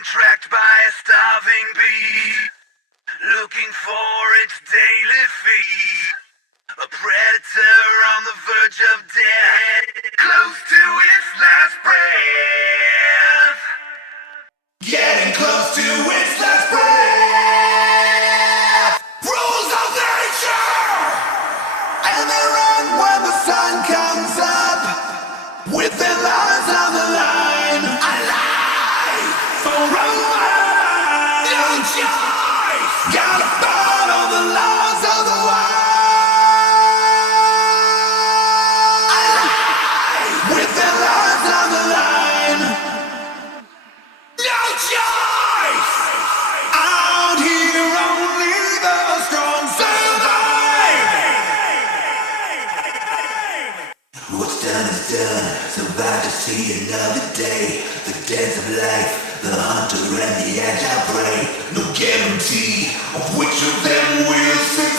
being tracked by a starving bee, looking for its daily feed. A predator on the verge of death, close to its last breath. Getting close to its last breath. Rules of nature, and they run when the sun comes up, with their lives on the line. Alive for a while, no choice. Gotta follow the laws of the wild. Alive with their lives on the line. No choice. Out here only the strong survive. What's done is done. Survive to see another day. The dance of life, the hunter and the agile prey. No guarantee of which of them will see.